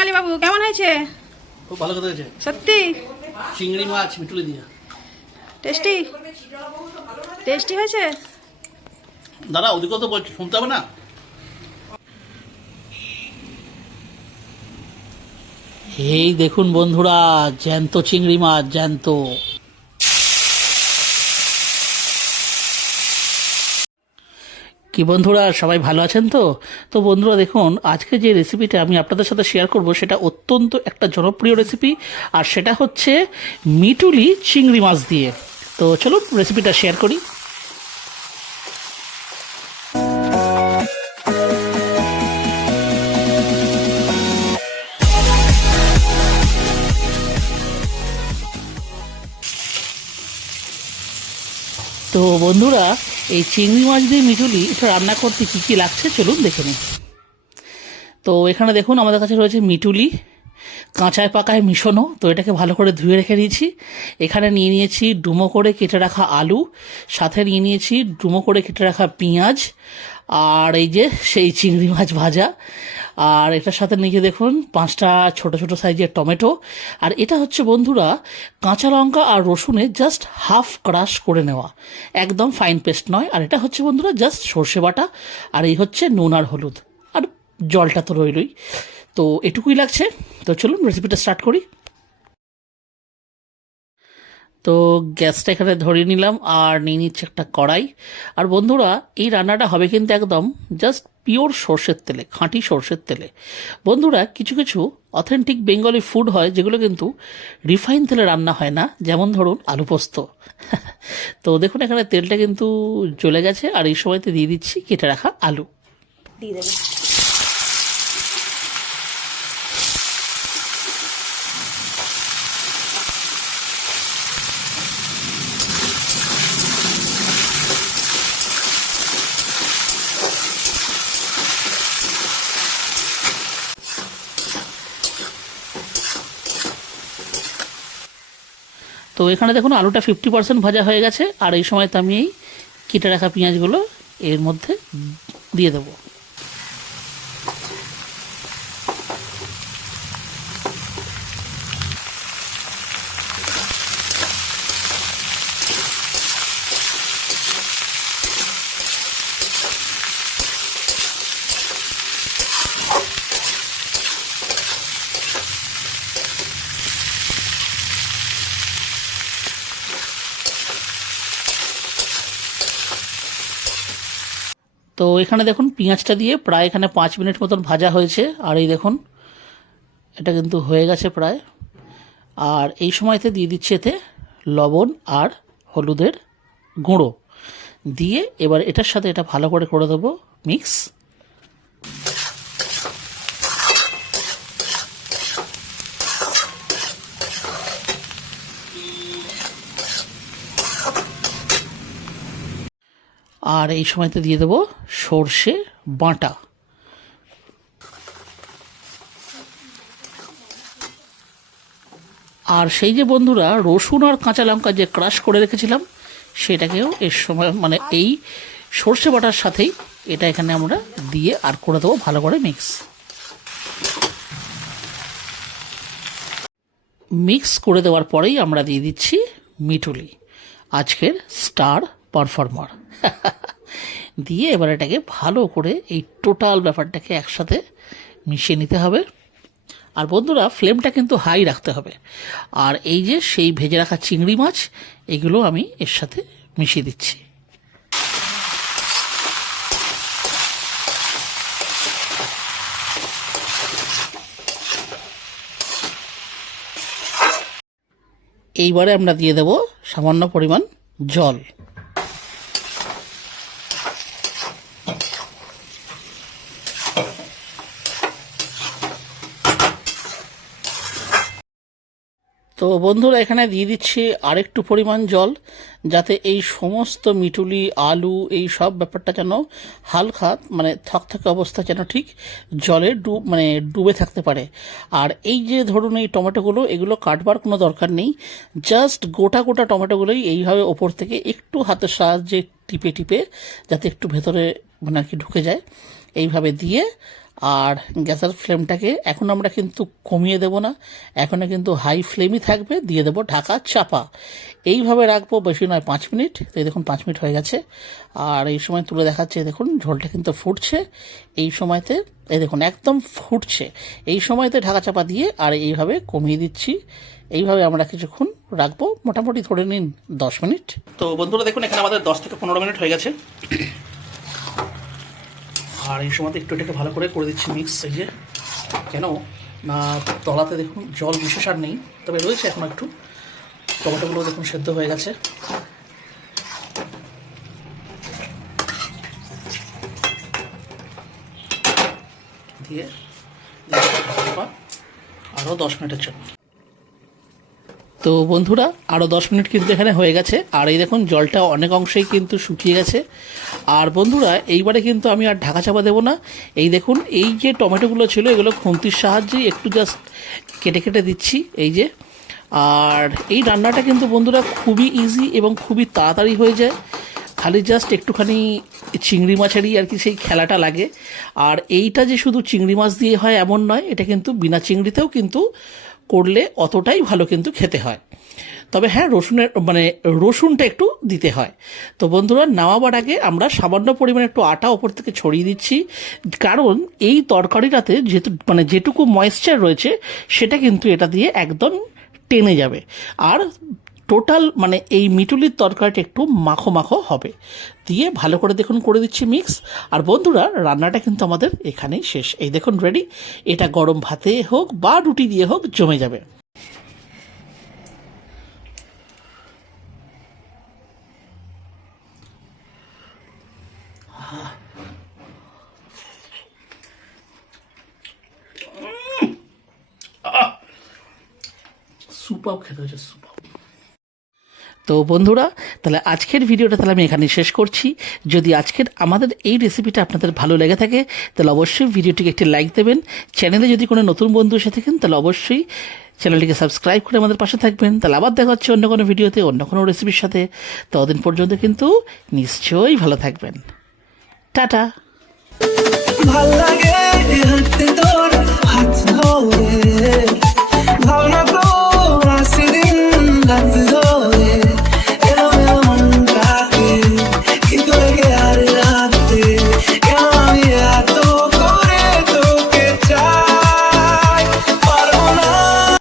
বাঙালি বাবু, কেমন হয়েছে? খুব ভালো কথা হয়েছে। সত্যি চিংড়ি মাছ মিটুলি দিয়া টেস্টি টেস্টি হয়েছে। দাদা ওদিকেও তো বলছি, শুনতে হবে না? এই দেখুন বন্ধুরা, জ্যান্ত চিংড়ি মাছ, জ্যান্ত। কি বন্ধুরা, সবাই ভালো আছেন তো? তো বন্ধুরা দেখুন, আজকে যে রেসিপিটা আমি আপনাদের সাথে শেয়ার করব সেটা অত্যন্ত একটা জনপ্রিয় রেসিপি, আর সেটা হচ্ছে মিটুলি চিংড়ি মাছ দিয়ে। তো চলুন রেসিপিটা শেয়ার করি। তো বন্ধুরা, এই চিংড়ি মাছ দিয়ে মিটুলি এটা রান্না করতে কী কী লাগছে চলুন দেখে নিই। তো এখানে দেখুন আমাদের কাছে রয়েছে মিটুলি, কাঁচায় পাকায় মিশানো। তো এটাকে ভালো করে ধুয়ে রেখে দিয়েছি। এখানে নিয়ে নিয়েছি ডুমো করে কেটে রাখা আলু, সাথে নিয়ে নিয়েছি ডুমো করে কেটে রাখা পেঁয়াজ, আর এই যে সেই চিংড়ি মাছ ভাজা। আর এটার সাথে নিয়ে দেখুন 5টা ছোট ছোট সাইজের টমেটো। আর এটা হচ্ছে বন্ধুরা কাঁচা লঙ্কা আর রসুনে জাস্ট হাফ ক্রাশ করে নেওয়া, একদম ফাইন পেস্ট নয়। আর এটা হচ্ছে বন্ধুরা জাস্ট সর্ষে বাটা, আর এই হচ্ছে নুন আর হলুদ, আর জলটা তো রইলই। তো এটুকুই লাগছে। তো চলুন রেসিপিটা স্টার্ট করি। তো গ্যাসটা এখানে ধরিয়ে নিলাম আর নিয়ে নিচ্ছে একটা কড়াই। আর বন্ধুরা এই রান্নাটা হবে কিন্তু একদম জাস্ট পিওর সর্ষের তেলে, খাঁটি সর্ষের তেলে। বন্ধুরা কিছু কিছু অথেন্টিক বেঙ্গলি ফুড হয় যেগুলো কিন্তু রিফাইন তেলে রান্না হয় না, যেমন ধরুন আলু পোস্ত। তো দেখুন এখানে তেলটা কিন্তু জ্বলে গেছে, আর এই সময়তে দিয়ে দিচ্ছি কেটে রাখা আলু। দিয়ে দেবেন। তো এখানে দেখুন আলুটা 50% ভাজা হয়ে গেছে, আর এই সময়তে আমি এই কেটে রাখা পেঁয়াজগুলো এর মধ্যে দিয়ে দেবো। তো এখানে দেখুন পেঁয়াজটা দিয়ে প্রায় এখানে 5 মিনিট মতন ভাজা হয়েছে, আর এই দেখুন এটা কিন্তু হয়ে গেছে প্রায়। আর এই সময়তে দিয়ে দিচ্ছে এতে লবণ আর হলুদের গুঁড়ো দিয়ে এবার এটার সাথে এটা ভালো করে দেবো মিক্স। আর এই সময়তে দিয়ে দেবো সর্ষে বাটা। আর সেই যে বন্ধুরা রসুন আর কাঁচা লঙ্কা যে ক্রাশ করে রেখেছিলাম সেটাকেও এর সময় মানে এই সর্ষে বাটার সাথেই এটা এখানে আমরা দিয়ে আর করে দেবো ভালো করে মিক্স করে দেওয়ার পরেই আমরা দিয়ে দিচ্ছি মিটুলি, আজকের স্টার পারফর্মার। দিয়ে এবার এটাকে ভালো করে এই টোটাল ব্যাপারটাকে একসাথে মিশিয়ে নিতে হবে। আর বন্ধুরা ফ্লেমটা কিন্তু হাই রাখতে হবে। আর এই যে সেই ভেজে রাখা চিংড়ি মাছ এগুলো আমি এর সাথে মিশিয়ে দিচ্ছি। এইবারে আমরা দিয়ে দেব সামান্য পরিমাণ জল। তো বন্ধুরা এখানে দিয়ে দিচ্ছি আরেকটু পরিমাণ জল, যাতে এই সমস্ত মিটুলি আলু এই সব ব্যাপারটা যেন হালকা মানে থকথকে অবস্থা যেন ঠিক জলে ডুবে থাকতে পারে। আর এই যে ধরুন এই টমেটোগুলো এগুলো কাটবার কোনো দরকার নেই, জাস্ট গোটা গোটা টমেটোগুলোই এইভাবে ওপর থেকে একটু হাতের সাহায্যে টিপে টিপে যাতে একটু ভেতরে আর কি ঢুকে যায় এইভাবে দিয়ে আর গ্যাসের ফ্লেমটাকে এখন আমরা কিন্তু কমিয়ে দেব না, এখনও কিন্তু হাই ফ্লেমই থাকবে। দিয়ে দেবো ঢাকা চাপা, এইভাবে রাখবো, বেশি নয় 5 মিনিট। তো এই দেখুন 5 মিনিট হয়ে গেছে, আর এই সময় তুলে দেখাচ্ছে, দেখুন ঝোলটা কিন্তু ফুটছে। এই সময়তে এই দেখুন একদম ফুটছে, এই সময়তে ঢাকা চাপা দিয়ে আর এইভাবে কমিয়ে দিচ্ছি। এইভাবে আমরা কিছুক্ষণ রাখবো, মোটামুটি ধরে নিন 10 মিনিট। তো বন্ধুরা দেখুন এখানে আমাদের 10 থেকে 15 মিনিট হয়ে গেছে, আর এই সময়তে একটু এটাকে ভালো করে দিচ্ছি মিক্স। এই যে কেন না তলাতে দেখুন জল বিশেষ আর নেই, তবে রয়েছে এখন একটু। টমেটোগুলো দেখুন সেদ্ধ হয়ে গেছে। দিয়ে আরও 10 মিনিটের জন্য। তো বন্ধুরা আরও 10 মিনিট কিন্তু এখানে হয়ে গেছে, আর এই দেখুন জলটা অনেক অংশেই কিন্তু শুকিয়ে গেছে। আর বন্ধুরা এইবারে কিন্তু আমি আর ঢাকা চাপা দেবো না। এই দেখুন এই যে টমেটোগুলো ছিল এগুলো খুন্তির সাহায্যে একটু জাস্ট কেটে কেটে দিচ্ছি, এই যে। আর এই রান্নাটা কিন্তু বন্ধুরা খুবই ইজি এবং খুবই তাড়াতাড়ি হয়ে যায়, খালি জাস্ট একটুখানি চিংড়ি মাছেরই আর কি সেই খেলাটা লাগে। আর এইটা যে শুধু চিংড়ি মাছ দিয়ে হয় এমন নয়, এটা কিন্তু বিনা চিংড়িতেও কিন্তু করলে অতটাই ভালো কিন্তু খেতে হয়। তবে হ্যাঁ রসুনটা একটু দিতে হয়। তো বন্ধুরা নামাবার আগে আমরা সামান্য পরিমাণে একটু আটা ওপর থেকে ছড়িয়ে দিচ্ছি, কারণ এই তরকারিটাতে যেটুকু ময়েশ্চার রয়েছে সেটা কিন্তু এটা দিয়ে একদম টেনে যাবে, আর টোটাল এই মিটুলির তরকারিটা একটু মাখো মাখো হবে। দিয়ে ভালো করে দেখুন করে দিচ্ছি মিক্স। আর বন্ধুরা রান্নাটা কিন্তু আমাদের এখানেই শেষ। এই দেখুন রেডি, এটা গরম ভাতে হোক বা রুটি দিয়ে হোক জমে যাবে। সুপার খেতে হয়েছে, সুপার। তো বন্ধুরা তাহলে আজকের ভিডিওটা তাহলে আমি এখানে শেষ করছি। যদি আজকের আমাদের এই রেসিপিটা আপনাদের ভালো লেগে থাকে তাহলে অবশ্যই ভিডিওটিকে একটি লাইক দেবেন। চ্যানেলে যদি কোনো নতুন বন্ধু এসে থাকেন তাহলে অবশ্যই চ্যানেলটিকে সাবস্ক্রাইব করে আমাদের পাশে থাকবেন। তাহলে আবার দেখা হচ্ছে অন্য কোনো ভিডিওতে অন্য কোনো রেসিপির সাথে। ততদিন পর্যন্ত কিন্তু নিশ্চয়ই ভালো থাকবেন। টাটা। ভাল লাগে হাতে তোর হাত ধরে, ভাবনা তোর আসে দিন রাত